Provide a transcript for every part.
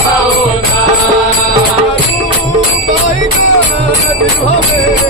काना उभा होता करू बाई ग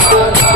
Thank you.